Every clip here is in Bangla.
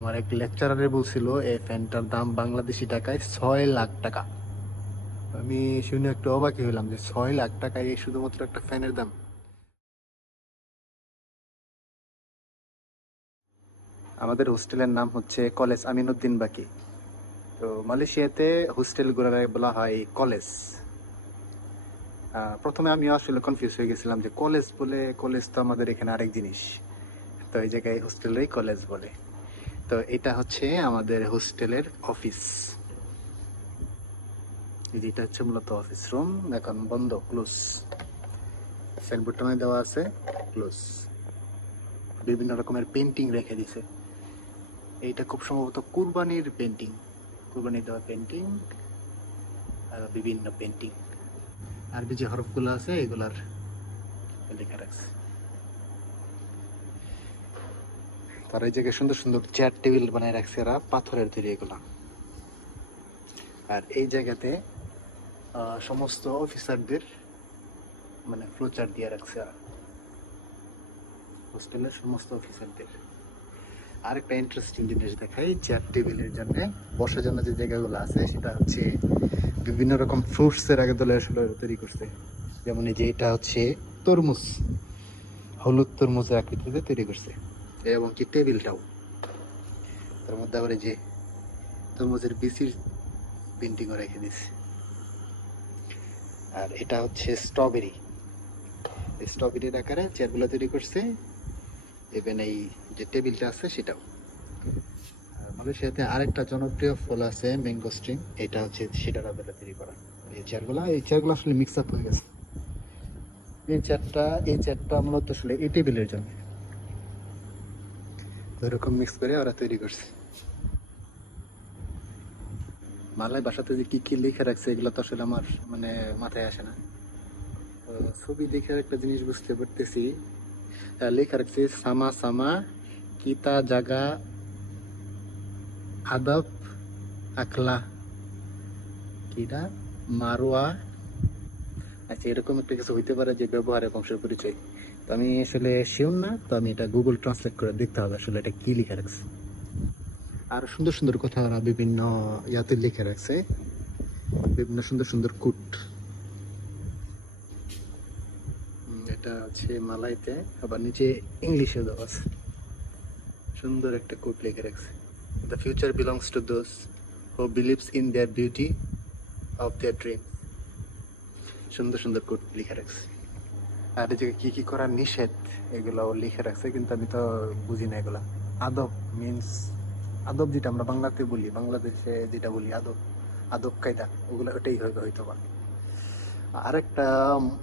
আমার এক লেকচারারে বলছিল এই ফ্যানটার দাম বাংলাদেশি টাকায় 6 লাখ টাকা। আমি শুনে একটু অবাকই হলাম যে 6 লাখ টাকায় এই শুধুমাত্র একটা ফ্যানের দাম। আমাদের হোস্টেলের নাম হচ্ছে কলেজ আমিনুদ্দিন বাকি। তো মালয়েশিয়াতে হোস্টেল গুলো বলা হয় কলেজ। প্রথমে আমি আসলে কনফিউজ হয়ে গেছিলাম যে কলেজ বলে, কলেজ তো আমাদের এখানে আরেক জিনিস, তো এই জায়গায় হোস্টেলেই কলেজ বলে। তো এটা হচ্ছে আমাদের হোস্টেলের অফিস। যেটা হচ্ছে মূলত অফিস রুম, এখন বন্ধ, ক্লোজ। সাইনবোর্ডটা দেওয়া আছে ক্লোজ। বিভিন্ন রকমের পেন্টিং রেখে দিছে। এইটা খুব সম্ভবত কুরবানির পেন্টিং, কুরবানি দেওয়া পেন্টিং, আর বিভিন্ন পেন্টিং। আরবি যে হরফগুলো আছে এগুলার লেখা রাখছে। তার এই জায়গায় সুন্দর সুন্দর চেয়ার টেবিল বানায় রাখছে এরা, পাথরের তৈরি এগুলা। আর এই জায়গাতে সমস্ত অফিসারদের মানে ফ্লোচার দিয়ে রাখছে এরা, হোস্টেলের সমস্ত অফিসারদের। আরেকটা ইন্টারেস্টিং জিনিস দেখাই, চেয়ার টেবিলের জন্য বসার জন্য যে জায়গাগুলো আছে সেটা হচ্ছে বিভিন্ন রকম ফ্রুটস এর আগে দলে আসলে তৈরি করছে। যেমন এই যে এটা হচ্ছে তরমুজ, হলুদ তরমুজের আকৃতিতে তৈরি করছে, এবং কি টেবিলটাও তার মধ্যে আবার এই যে তরমুজের বিচির পেন্টিংও রেখে দিচ্ছে। আর এটা হচ্ছে স্ট্রবেরি, স্ট্রবেরির আকারে চেয়ারগুলো তৈরি করছে। ইভেন এই যে টেবিলটা আছে সেটাও। মালয়েশিয়াতে আরেকটা জনপ্রিয় ফল আছে ম্যাঙ্গো স্ট্রিং, এটা হচ্ছে সেটার আদলে তৈরি করা। এই চেয়ারগুলো আসলে মিক্স আপ হয়ে গেছে। এই চেয়ারটা মূলত আসলে এই টেবিলের জন্য, তো এরকম মিক্স করে ওরা তৈরি করছে। মালয় ভাষাতে যে কি কি লিখে রাখছে এগুলো তো আসলে আমার মানে মাথায় আসে না। তো ছবি দেখে একটা জিনিস বুঝতে পারতেছি, লেখা রাখছে সামা সামা কিতা জাগা আদব আখলা কিরা মারোয়া। আচ্ছা, এরকম একটা কিছু হইতে পারে যে ব্যবহার এবং বংশের পরিচয়। তো আমি আসলে শিওর না, তো আমি এটা গুগল ট্রান্সলেট করে দেখতে হবে আসলে এটা কি লিখে রাখছে। আর সুন্দর সুন্দর কথা ওরা বিভিন্ন ইয়াতে লিখে রাখছে, বিভিন্ন সুন্দর সুন্দর কুট। এটা হচ্ছে মালাইতে, আবার নিচে ইংলিশে দেওয়া আছে। সুন্দর একটা কোট লিখে রাখছে, the future belongs to those who believes in their beauty of their dream. সুন্দর সুন্দর কোট লিখে রাখছে। আর এই জায়গায় কি কি করা নিষেধ এগুলো লিখে রাখছে, কিন্তু আমি তো বুঝি না এগুলা। আদব মিন্স, আদব যেটা আমরা বাংলাতে বলি, বাংলাদেশে যেটা বলি আদব, আদব কায়দা, ওগুলো ওটাই হবে হয়তো বা। আরেকটা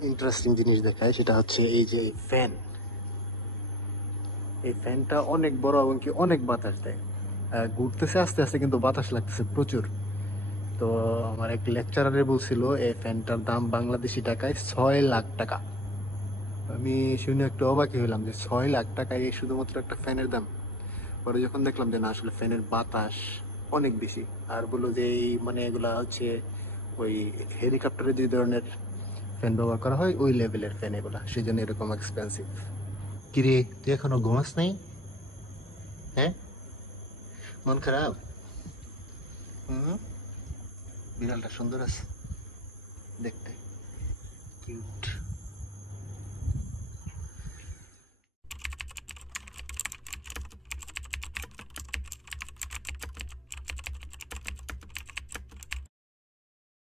ইন্টারেস্টিং জিনিস দেখায়, সেটা হচ্ছে এই যে ফ্যান। এই ফ্যানটা অনেক বড় এবং কি অনেক বাতাস দেয়। ঘুরতেছে আস্তে আস্তে, কিন্তু বাতাস লাগতেছে প্রচুর। তো আমার এক লেকচারারে বলছিল এই ফ্যানটার দাম বাংলাদেশি টাকায় 6 লাখ টাকা। আমি শুনে একটু অবাকই হলাম যে 6 লাখ টাকায় এই শুধুমাত্র একটা ফ্যানের দাম। পরে যখন দেখলাম যে না, আসলে ফ্যানের বাতাস অনেক বেশি। আর বললো যে এই মানে এগুলা হচ্ছে ওই হেলিকপ্টারে যে ধরনের ফ্যান ব্যবহার করা হয় ওই লেভেলের ফ্যান এগুলা, সেই জন্য এরকম এক্সপেন্সিভ। কিরে, তুই এখনো ঘুমাস নাই? হ্যাঁ, মন খারাপ? হুম। বিড়ালটা সুন্দর আছে দেখতে, কিউট।